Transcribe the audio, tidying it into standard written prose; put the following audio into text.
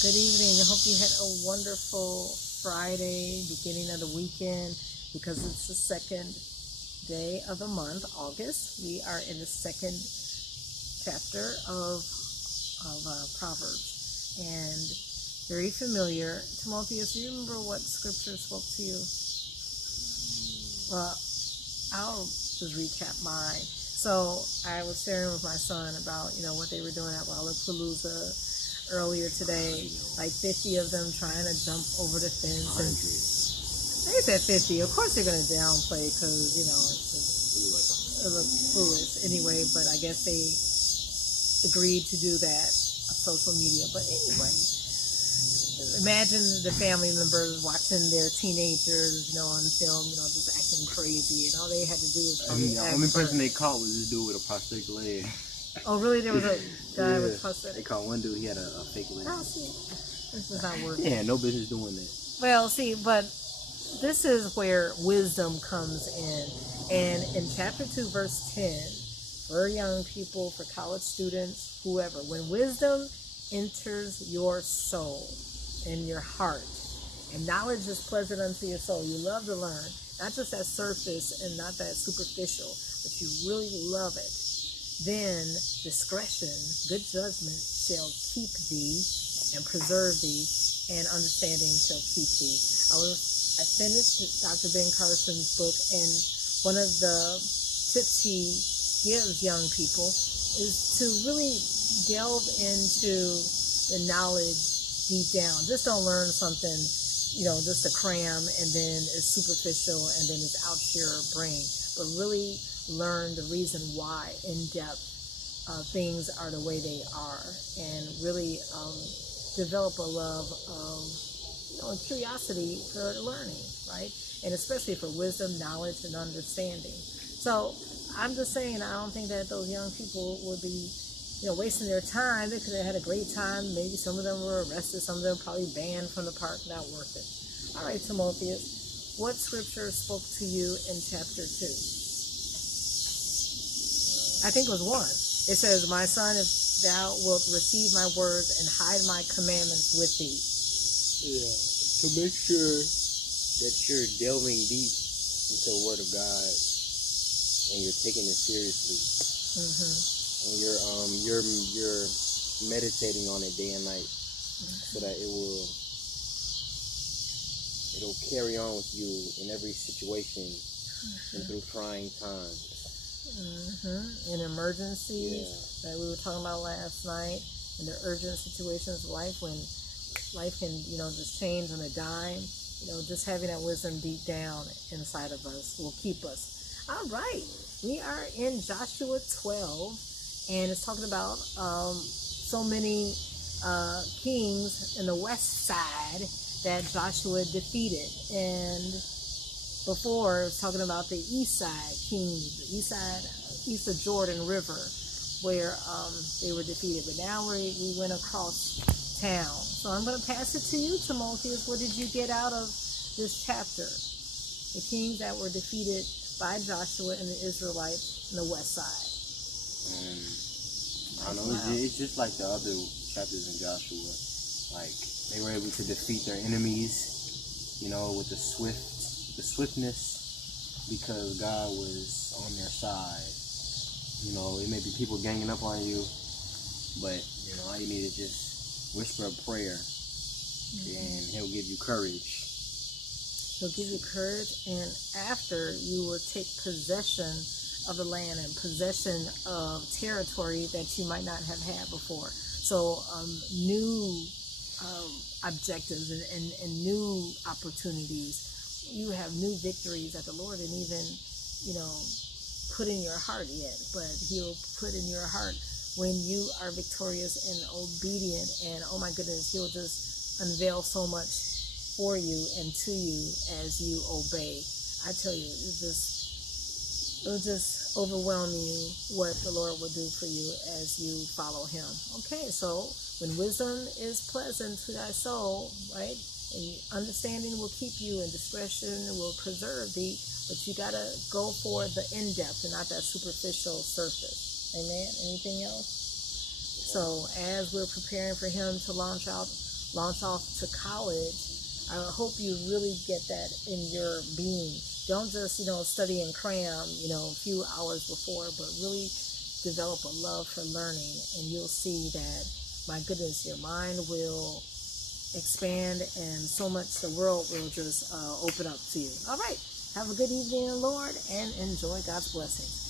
Good evening. I hope you had a wonderful Friday, beginning of the weekend, because it's the second day of the month, August. We are in the second chapter of Proverbs, and very familiar. Timotheus, do you remember what scripture spoke to you? Well, I'll just recap mine. So I was sharing with my son about, what they were doing at Lollapalooza earlier today, like 50 of them trying to jump over the fence. And they said 50. Of course they're going to downplay because, it looks foolish anyway, but I guess they agreed to do that on social media. But anyway, imagine the family members watching their teenagers, on film, just acting crazy, and all they had to do was the only person they caught was this dude with a prosthetic leg. Oh, really? There was a guy with prosthetic. They caught one dude, he had a fake leg. Oh, see, this is not working. Yeah, no business doing that. Well, see, but this is where wisdom comes in. And in chapter 2, verse 10, for young people, for college students, whoever, when wisdom enters your soul and your heart, and knowledge is pleasant unto your soul, you love to learn, not just that surface and not that superficial, but you really love it, then discretion, good judgment shall keep thee and preserve thee, and understanding shall keep thee. I finished Dr. Ben Carson's book, and one of the tips he gives young people is to really delve into the knowledge deep down. Just don't learn something, just to cram, and then it's superficial, and then it's out your brain, but really learn the reason why in depth things are the way they are, and really develop a love of curiosity for learning, right? And especially for wisdom, knowledge, and understanding. So I'm just saying, I don't think that those young people would be wasting their time. They could have had a great time. Maybe some of them were arrested, some of them probably banned from the park. Not worth it. All right, Timotheus, what scripture spoke to you in chapter 2? I think it was 1. It says, my son, if thou wilt receive my words and hide my commandments with thee. Yeah, to make sure that you're delving deep into the Word of God and you're taking it seriously. Mm-hmm. And you're meditating on it day and night, so that it'll carry on with you in every situation and through trying times. In emergencies that we were talking about last night, in the urgent situations of life when life can, just change on a dime, just having that wisdom deep down inside of us will keep us. All right, we are in Joshua 12, and it's talking about so many kings in the west side that Joshua defeated. And before, it was talking about the east side kings, the east of Jordan River, where they were defeated. But now we went across town. So I'm going to pass it to you, Timotheus. What did you get out of this chapter? The kings that were defeated by Joshua and the Israelites in the west side. I don't know, it's just like the other chapters in Joshua. Like, they were able to defeat their enemies, with the swiftness, because God was on their side. It may be people ganging up on you, but, all you need is just whisper a prayer, and He'll give you courage. He'll give you courage, and after, you will take possession of the land and possession of territory that you might not have had before. So new objectives and new opportunities. You have new victories that the Lord didn't even, put in your heart yet, but He'll put in your heart when you are victorious and obedient, and oh my goodness, He'll just unveil so much for you and to you as you obey. I tell you, it'll just overwhelm you what the Lord will do for you as you follow Him. Okay, so when wisdom is pleasant to thy soul, right, and understanding will keep you, and discretion will preserve thee, but you got to go for the in-depth and not that superficial surface. Amen? Anything else? So as we're preparing for Him to launch out launch off to college, I hope you really get that in your being. Don't just, study and cram, a few hours before, but really develop a love for learning, and you'll see that, my goodness, your mind will expand, and so much the world will just open up to you. All right. Have a good evening, Lord, and enjoy God's blessings.